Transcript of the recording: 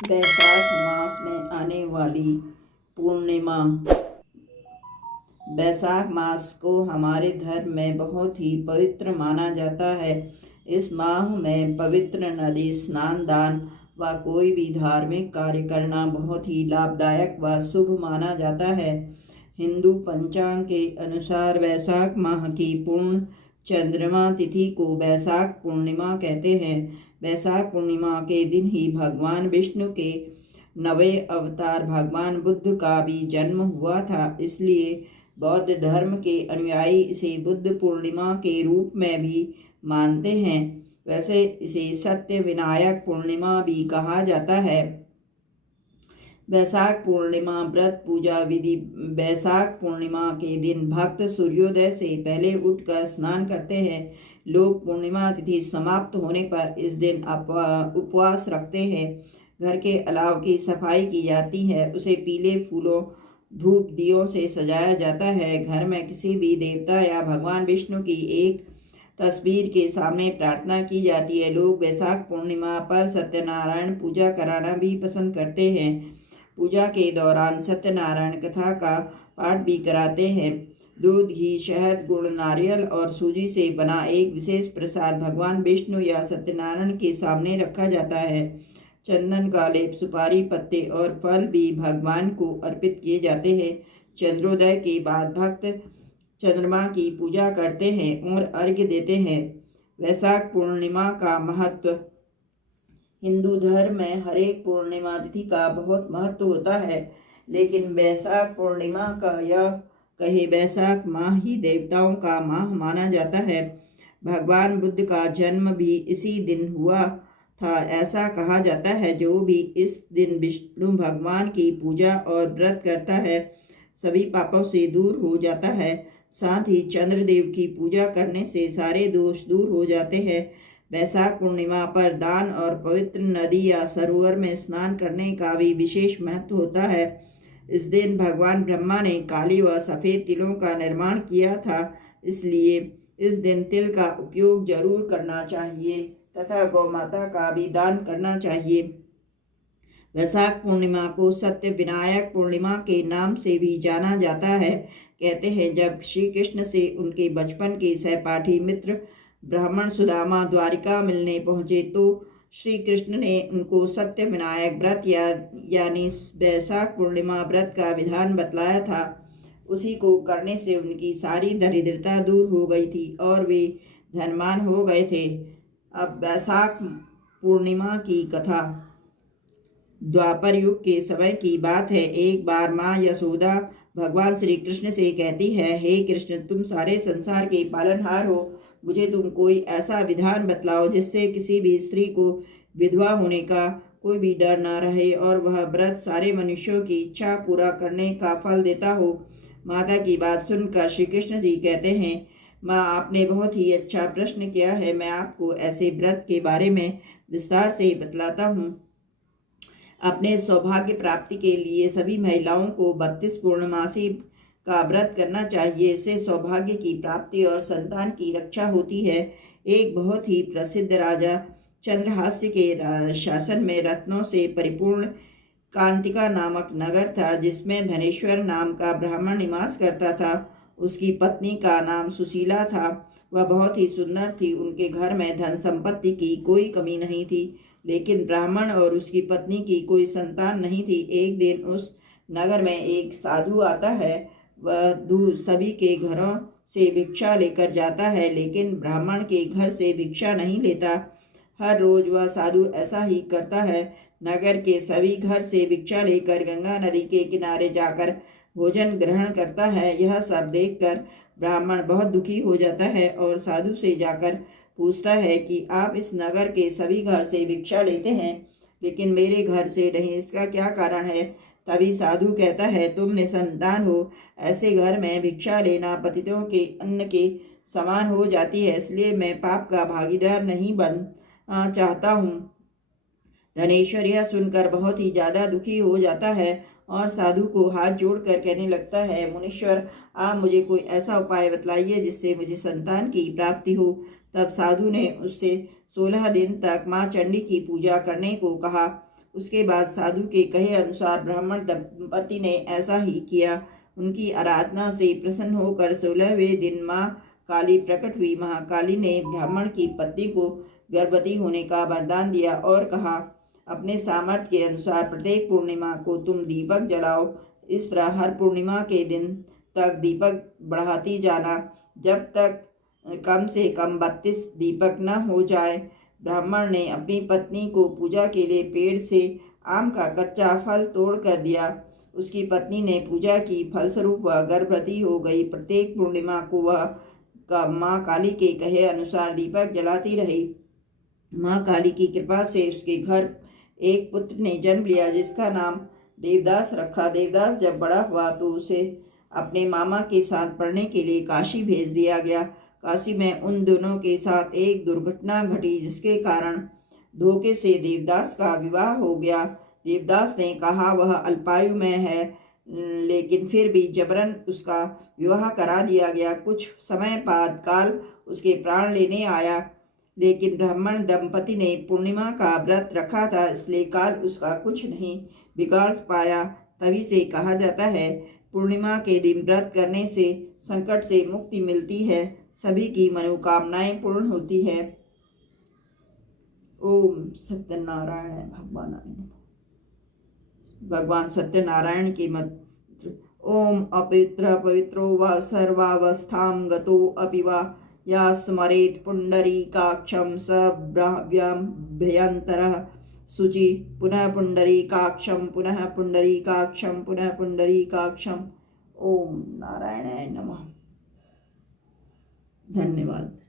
वैशाख मास में आने वाली पूर्णिमा। वैशाख मास को हमारे धर्म में बहुत ही पवित्र माना जाता है। इस माह में पवित्र नदी स्नान, दान व कोई भी धार्मिक कार्य करना बहुत ही लाभदायक व शुभ माना जाता है। हिंदू पंचांग के अनुसार वैशाख माह की पूर्ण चंद्रमा तिथि को वैशाख पूर्णिमा कहते हैं। वैशाख पूर्णिमा के दिन ही भगवान विष्णु के नवे अवतार भगवान बुद्ध का भी जन्म हुआ था। इसलिए बौद्ध धर्म के अनुयायी इसे बुद्ध पूर्णिमा के रूप में भी मानते हैं। वैसे इसे सत्य विनायक पूर्णिमा भी कहा जाता है। वैशाख पूर्णिमा व्रत पूजा विधि। वैशाख पूर्णिमा के दिन भक्त सूर्योदय से पहले उठकर स्नान करते हैं। लोग पूर्णिमा तिथि समाप्त होने पर इस दिन उपवास रखते हैं। घर के अलाव की सफाई की जाती है। उसे पीले फूलों, धूप, दियों से सजाया जाता है। घर में किसी भी देवता या भगवान विष्णु की एक तस्वीर के सामने प्रार्थना की जाती है। लोग वैशाख पूर्णिमा पर सत्यनारायण पूजा कराना भी पसंद करते हैं। पूजा के दौरान सत्यनारायण कथा का पाठ भी कराते हैं। दूध, घी, शहद, गुड़, नारियल और सूजी से बना एक विशेष प्रसाद भगवान विष्णु या सत्यनारायण के सामने रखा जाता है। चंदन का लेप, सुपारी, पत्ते और फल भी भगवान को अर्पित किए जाते हैं। चंद्रोदय के बाद भक्त चंद्रमा की पूजा करते हैं और अर्घ्य देते हैं। वैशाख पूर्णिमा का महत्व। हिंदू धर्म में हर एक पूर्णिमा तिथि का बहुत महत्व होता है, लेकिन वैशाख पूर्णिमा का यह कहे वैशाख माह ही देवताओं का माह माना जाता है। भगवान बुद्ध का जन्म भी इसी दिन हुआ था, ऐसा कहा जाता है। जो भी इस दिन विष्णु भगवान की पूजा और व्रत करता है सभी पापों से दूर हो जाता है। साथ ही चंद्रदेव की पूजा करने से सारे दोष दूर हो जाते हैं। वैशाख पूर्णिमा पर दान और पवित्र नदी या सरोवर में स्नान करने का भी विशेष महत्व होता है। इस दिन भगवान ब्रह्मा ने काली व सफ़ेद तिलों का निर्माण किया था, इसलिए इस दिन तिल का उपयोग जरूर करना चाहिए तथा गौ माता का भी दान करना चाहिए। वैशाख पूर्णिमा को सत्य विनायक पूर्णिमा के नाम से भी जाना जाता है। कहते हैं जब श्री कृष्ण से उनके बचपन के सहपाठी मित्र ब्राह्मण सुदामा द्वारिका मिलने पहुंचे तो श्री कृष्ण ने उनको सत्य विनायक व्रत यानी वैशाख पूर्णिमा व्रत का विधान बतलाया था। उसी को करने से उनकी सारी दरिद्रता दूर हो गई थी और वे धनवान हो गए थे। अब वैशाख पूर्णिमा की कथा। द्वापर युग के समय की बात है। एक बार माँ यशोदा भगवान श्री कृष्ण से कहती है, हे कृष्ण, तुम सारे संसार के पालनहार हो, मुझे तुम कोई ऐसा विधान बतलाओ जिससे किसी भी स्त्री को विधवा होने का कोई भी डर न रहे और वह व्रत सारे मनुष्यों की इच्छा पूरा करने का फल देता हो। माता की बात सुनकर श्री कृष्ण जी कहते हैं, माँ, आपने बहुत ही अच्छा प्रश्न किया है। मैं आपको ऐसे व्रत के बारे में विस्तार से बतलाता हूँ। अपने सौभाग्य प्राप्ति के लिए सभी महिलाओं को 32 पूर्णमासी का व्रत करना चाहिए। इससे सौभाग्य की प्राप्ति और संतान की रक्षा होती है। एक बहुत ही प्रसिद्ध राजा चंद्रहास्य के शासन में रत्नों से परिपूर्ण कांतिका नामक नगर था, जिसमें धनेश्वर नाम का ब्राह्मण निवास करता था। उसकी पत्नी का नाम सुशीला था। वह बहुत ही सुंदर थी। उनके घर में धन संपत्ति की कोई कमी नहीं थी, लेकिन ब्राह्मण और उसकी पत्नी की कोई संतान नहीं थी। एक दिन उस नगर में एक साधु आता है। वह दूर सभी के घरों से भिक्षा लेकर जाता है, लेकिन ब्राह्मण के घर से भिक्षा नहीं लेता। हर रोज वह साधु ऐसा ही करता है। नगर के सभी घर से भिक्षा लेकर गंगा नदी के किनारे जाकर भोजन ग्रहण करता है। यह सब देखकर ब्राह्मण बहुत दुखी हो जाता है और साधु से जाकर पूछता है कि आप इस नगर के सभी घर से भिक्षा लेते हैं, लेकिन मेरे घर से नहीं, इसका क्या कारण है? तभी साधु कहता है, तुम निसंतान हो, ऐसे घर में भिक्षा लेना पतितों के अन्न के समान हो जाती है, इसलिए मैं पाप का भागीदार नहीं बनना चाहता हूँ। धनेश्वर यह सुनकर बहुत ही ज्यादा दुखी हो जाता है और साधु को हाथ जोड़कर कहने लगता है, मुनीश्वर, आप मुझे कोई ऐसा उपाय बतलाइए जिससे मुझे संतान की प्राप्ति हो। तब साधु ने उससे 16 दिन तक माँ चंडी की पूजा करने को कहा। उसके बाद साधु के कहे अनुसार ब्राह्मण दंपति ने ऐसा ही किया। उनकी आराधना से प्रसन्न होकर 16वें दिन माँ काली प्रकट हुई। महाकाली ने ब्राह्मण की पत्नी को गर्भवती होने का वरदान दिया और कहा, अपने सामर्थ्य के अनुसार प्रत्येक पूर्णिमा को तुम दीपक जलाओ। इस तरह हर पूर्णिमा के दिन तक दीपक बढ़ाती जाना, जब तक कम से कम 32 दीपक न हो जाए। ब्राह्मण ने अपनी पत्नी को पूजा के लिए पेड़ से आम का कच्चा फल तोड़ कर दिया। उसकी पत्नी ने पूजा की, फलस्वरूप वह गर्भवती हो गई। प्रत्येक पूर्णिमा को वह माँ काली के कहे अनुसार दीपक जलाती रही। माँ काली की कृपा से उसके घर एक पुत्र ने जन्म लिया, जिसका नाम देवदास रखा। देवदास जब बड़ा हुआ तो उसे अपने मामा के साथ पढ़ने के लिए काशी भेज दिया गया। काशी में उन दोनों के साथ एक दुर्घटना घटी, जिसके कारण धोखे से देवदास का विवाह हो गया। देवदास ने कहा वह अल्पायु में है, लेकिन फिर भी जबरन उसका विवाह करा दिया गया। कुछ समय बाद काल उसके प्राण लेने आया, लेकिन ब्राह्मण दंपति ने पूर्णिमा का व्रत रखा था, इसलिए काल उसका कुछ नहीं बिगाड़ पाया। तभी से कहा जाता है, पूर्णिमा के दिन व्रत करने से संकट से मुक्ति मिलती है, सभी की मनोकामनाएं पूर्ण होती है। ओम सत्यनारायण भगवान सत्यनारायण के मंत्र। ओम अपवित्र पवित्रो व सर्वावस्थां गतो अपि वा या स्मरेत् पुंडरीकाक्षं स भयंतरः शुचि। पुनः पुंडरीकाक्षं पुनः पुंडरीकाक्षं पुनः पुंडरीकाक्षं। ओम नारायणाय नमः। धन्यवाद।